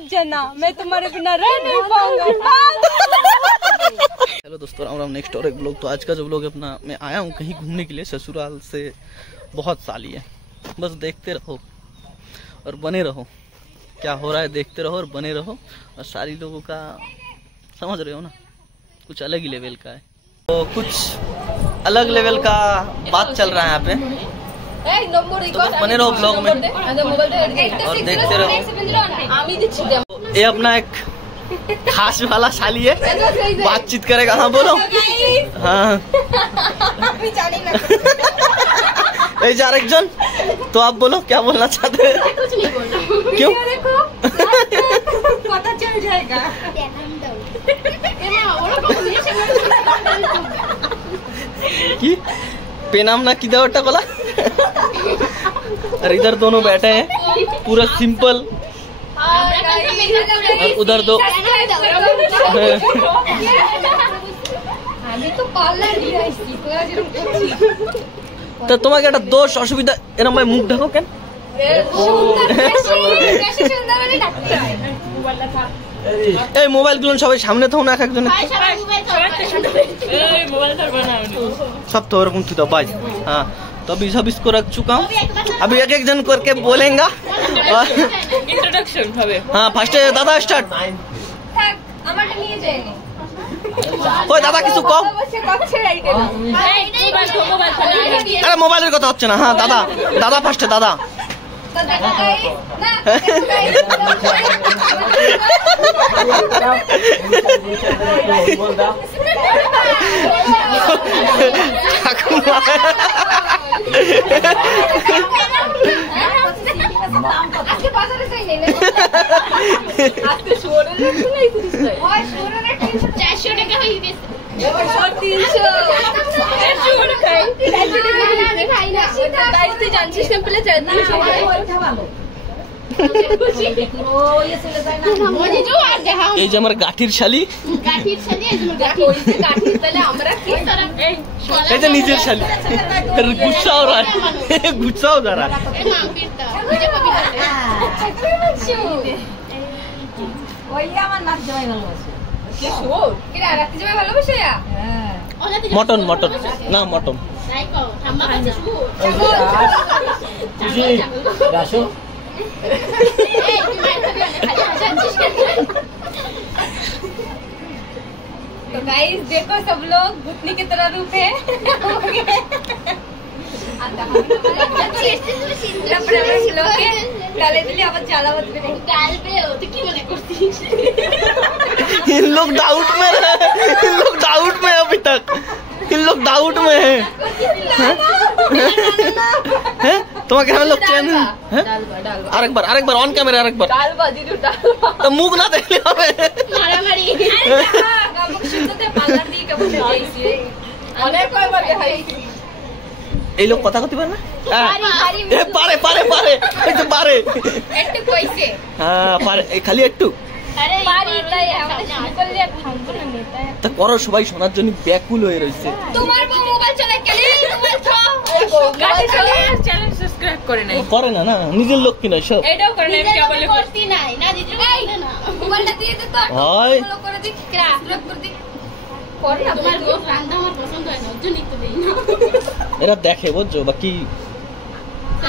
मत जाना, मैं तुम्हारे बिना रह नहीं पाऊंगा। हेलो दोस्तों, राम राम। नेक्स्ट और एक ब्लॉग। तो आज का जो ब्लॉग अपना, मैं आया हूँ कहीं घूमने के लिए। ससुराल से बहुत साली है, बस देखते रहो और बने रहो। क्या हो रहा है देखते रहो और बने रहो। और सारी लोगों का समझ रहे हो ना, कुछ अलग ही लेवल का है। तो कुछ अलग लेवल का बात चल रहा है यहाँ पे। तो बने रहो ब्लॉग में और देखते रहो। ये अपना एक खास वाला साली है, बातचीत करेगा। हाँ बोलो। हाँ जा रहे जन, तो आप बोलो क्या बोलना चाहते हैं। कुछ नहीं बोलना। क्यों? पता चल जाएगा। कि पेनाम ना किधर वटा बोला। और इधर दोनों बैठे हैं पूरा सिंपल, और उधर दो। तो तुम्हारे একটা দোষ অসুবিধা এরকম ভাই মুখ ঢাকো কেন? এই মোবাইল গুলো সবাই সামনে থাও না, এক একজন सब तो ओरকম थी। तो भाई हाँ, तो अभी सब इसको रख चुका हूँ। अभी एक एक जन करके बोलेंगा। इंट्रोडक्शन হবে। हाँ फर्स्ट दादा स्टार्ट। कोई दादा किसु कहो। अरे मोबाइल কথা হচ্ছে না। हाँ दादा, दादा फर्स्ट दादा। এই যে আমার গাঠির শালি, এই যে নিজের শালি। গুচ্ছাও রায়, গুচ্ছাও যারা। মটন মটন না মটন। तो गाइस देखो, सब लोग घुटनी की तरह रूप है। इन लोग डाउट में है, इन लोग डाउट में अभी तक, इन लोग डाउट में है। তোমাকে हम लोग चैन আরেক বার অন ক্যামেরা আরেক বার তো মুখ না দেখলে হবে। মারামারি এই লোক কথা কইতে পারে না। এ পারে পারে পারে এই তো পারে একটু কইছে। হ্যাঁ পারে, খালি একটু। আরে পারি তাই আমরা সিম্পল দিয়ে থামবো না নেতা। তা করো, সবাই শোনার জন্য ব্যাকুল হয়ে রইছে। তোমার মোবাইল চালায় কেন? মোবাইল ছাড়ো, গাড়ি চালায়। চ্যানেল সাবস্ক্রাইব করে নাই। করে না না, নিজের লোক কিনা সব। এটাও করে নাই, আমি কেবল করতে নাই না দিদি। না মোবাইলটা দিয়ে দে তো, ফলো করে দি, সাবস্ক্রাইব করে দি। কর না, তোমার রান্না আমার পছন্দ হয় না, ওর জন্য একটু দেই না। এরা দেখে বুঝছো বাকি।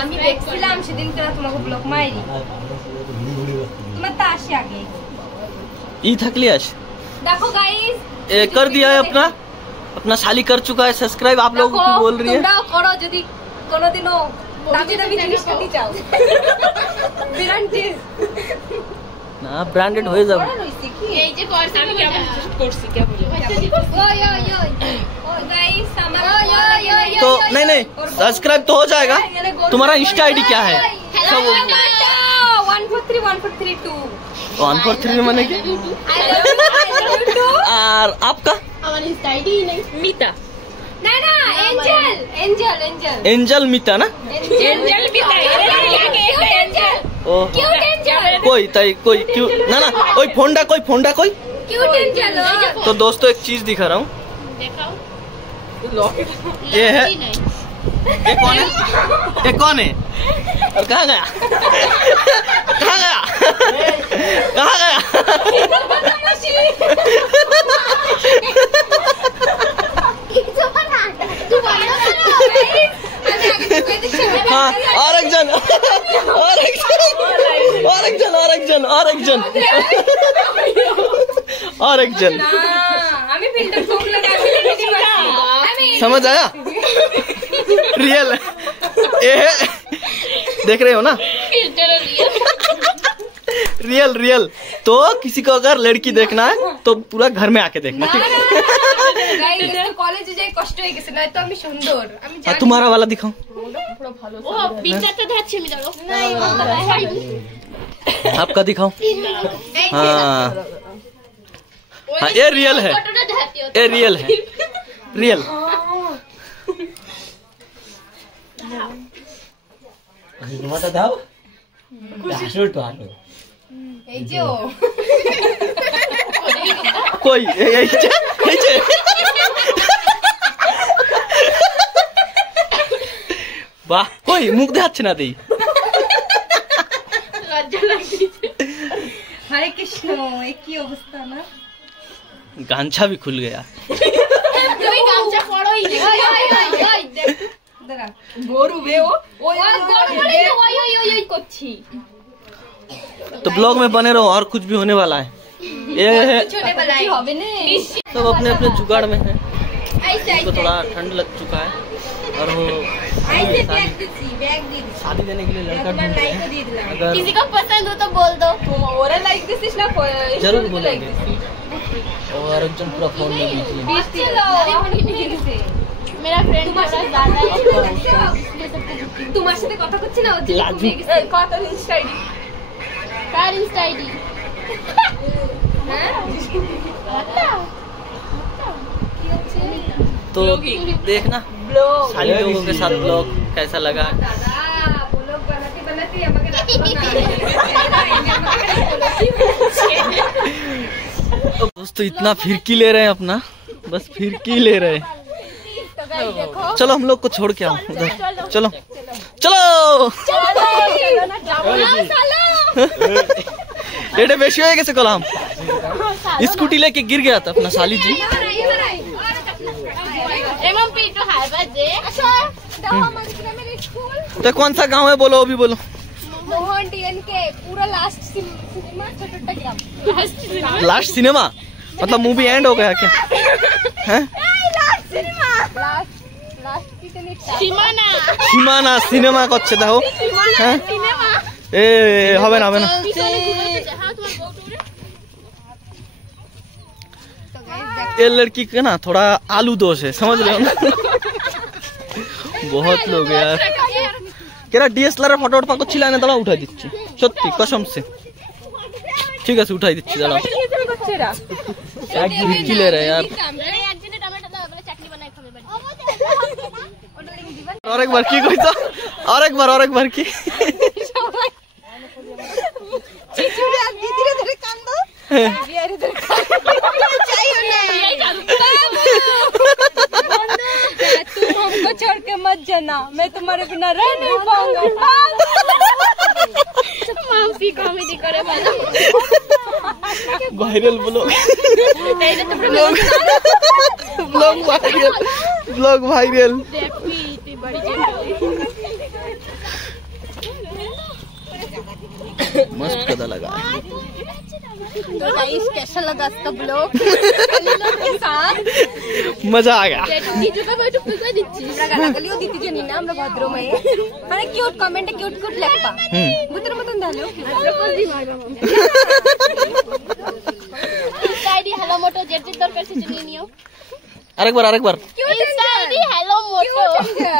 আমি দেখছিলাম সেদিন তোরা তোমাকে ব্লগ মাইরি। তোমার তা আসে আগে ई थक लिया। देखो गाइस, कर दिया है अपना साली कर चुका है सब्सक्राइब। आप लोगों को बोल रही है তোমরাও করো যদি কোনোদিনও দামি দামি জিনিস কিনতে চাও। ব্র্যান্ডেড না, ব্র্যান্ডেড হয়ে যাবে। এই যে কোর্স আমি কেমন করছি কে বলে। ওই ওই ওই ওই गाइस हमारा तो नहीं सब्सक्राइब तो हो जाएगा। तुम्हारा इंस्टा आईडी क्या है? 143143 143 माने की। और आपका? हमारी इंस्टा आईडी नहीं, मीता। ना ना, angel angel angel angel Meeta ना, angel Meeta. Angel oh cute angel. कोई ताई कोई क्यों ना ना, कोई फोंडा क्यूट एंजल। तो दोस्तों एक चीज दिखा रहा हूँ, ये है। ये कौन है? और कहाँ गया? कहाँ और एक जन और एक जन और एक जन और एक जन और एक जन। समझ आया? रियल ये देख रहे हो ना? Real real. तो किसी को अगर लड़की देखना है तो पूरा घर में आके देखना, ठीक है? तुम्हारा वाला दिखाओ। आपका दिखाओ। हाँ हाँ, ये रियल है, ये रियल है, रियल। कोई वाह, कोई मुख दे अच्छे ना दी। हरे कृष्ण, एक ही अवस्था ना। गांछा भी खुल गया। तो ब्लॉग में बने रहो, और कुछ भी होने वाला है। ये है सब अपने अपने जुगाड़ में है। तो थोड़ा ठंड लग चुका है और वो शादी देने के लिए लड़का ढूंढ रहे हैं। अगर किसी को पसंद हो तो बोल दो। जरूर बोलेंगे। और एकदम पूरा फोन में बिजी। मेरा फ्रेंड थोड़ा ज्यादा है, তোমার সাথে কথা করছি না, ও যে কত ইনস্টা আইডি, কার ইনস্টা আইডি? হ্যাঁ तो देखना साली लोगों के साथ ब्लॉग कैसा लगा। तो दोस्तों इतना फिरकी ले रहे हैं अपना, बस फिरकी ले रहे हैं। चलो हम लोग को छोड़ के आओ उधर। चलो चलो एडे बेशी हो कैसे कल हम स्कूटी लेके गिर गया था अपना साली जी। तो कौन सा गांव है बोलो, अभी बोलो। मोहन टीएन के पूरा लास्ट सिनेमा, लास्ट सिनेमा मतलब मूवी एंड हो गया क्या? हैं? सीमाना सिनेमा को अच्छे हो ए হবে না ये लड़की का ना थोड़ा आलू दोष है, समझ रहे हो ना? बहुत लोग यार কেরা ডিএসএলআর ফটো ওঠা করছিল না, দাঁড়াও উঠাই দিচ্ছি, সত্যি কসম সে। ঠিক আছে উঠাই দিচ্ছি, দাঁড়াও। কি ले रहे यार? और एक बार की কইছো? और एक बार की धीरे धीरे कांदो बिहारी धीरे चाहिए तुम हमको छोड़ के मत जाना, मैं तुम्हारे बिना रह नहीं पाऊंगा। माफी कॉमेडी करे वायरल ब्लॉग वायरल। मस्त कदा लगा। तो गाइस कैसा लगा इसका ब्लॉग के साथ? मजा आ गया। লাগলিও দিতে জানি না আমরা ভদ্র মেয়ে, মানে কিউট কমেন্টে কিউট কিউট লেখবা ভূতের মতন দাও। আইডি হ্যালো মোটো জেট দরকার সে নিয়ে নিও। আরেকবার আইডি হ্যালো মোটো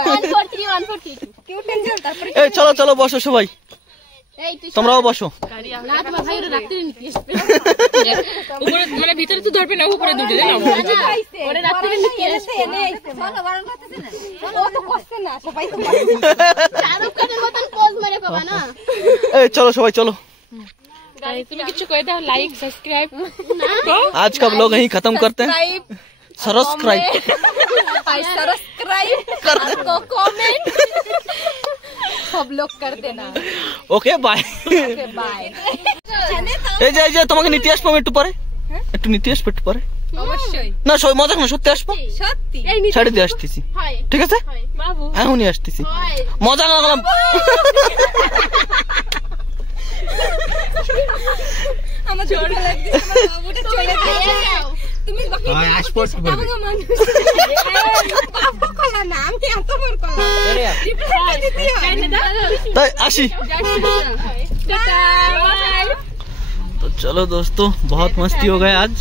143142 কিউট এঞ্জেল। তারপরে এই চলো চলো বসো সবাই, তোমরাও বসো। না তোমার ভাই ওরে রাত্রে নিতে আসবে উপরে, মানে ভিতরে তো ধরবে না, উপরে দুটো দেন ওরে রাত্রে নিতে আসবে। এনে আইছে চলো বারণ করতেছ না, ও তো করছে না সবাই তো শাহরুখ খানের মতন পোজ মারে পাবা না। এই চলো সবাই চলো। गाइस তুমি কিছু কই দাও, লাইক সাবস্ক্রাইব। आज का ब्लॉग यहीं खत्म करते हैं। सब्सक्राइब कर दो, कमेंट सब लोग कर देना। Okay bye bye. এই যে তোমাকে নিতে আসবো একটু পরে, একটু নিতে আসবো একটু পরে। অবশ্যই না মজা না, সত্যি আসবো, সত্যি ছাড়ি দিয়ে আসতেছি, ঠিক আছে বাবু এখনই আসতেছি, মজা না করলাম। আমার ছোট লাগছে, আমার বাবুটা চলে গেছে, তুমি বাকি আসবো আমাকে মানুষ বাবু কলা না, আমি এত বড় কলা তাই আসি। तो चलो दोस्तों, बहुत मस्ती हो गया आज।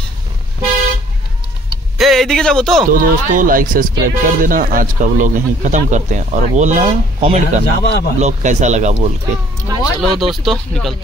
एदिके जाबो तो दोस्तों लाइक सब्सक्राइब कर देना। आज का व्लॉग यहीं खत्म करते हैं और बोलना कमेंट करना व्लॉग कैसा लगा बोल के। चलो दोस्तों निकलते हैं।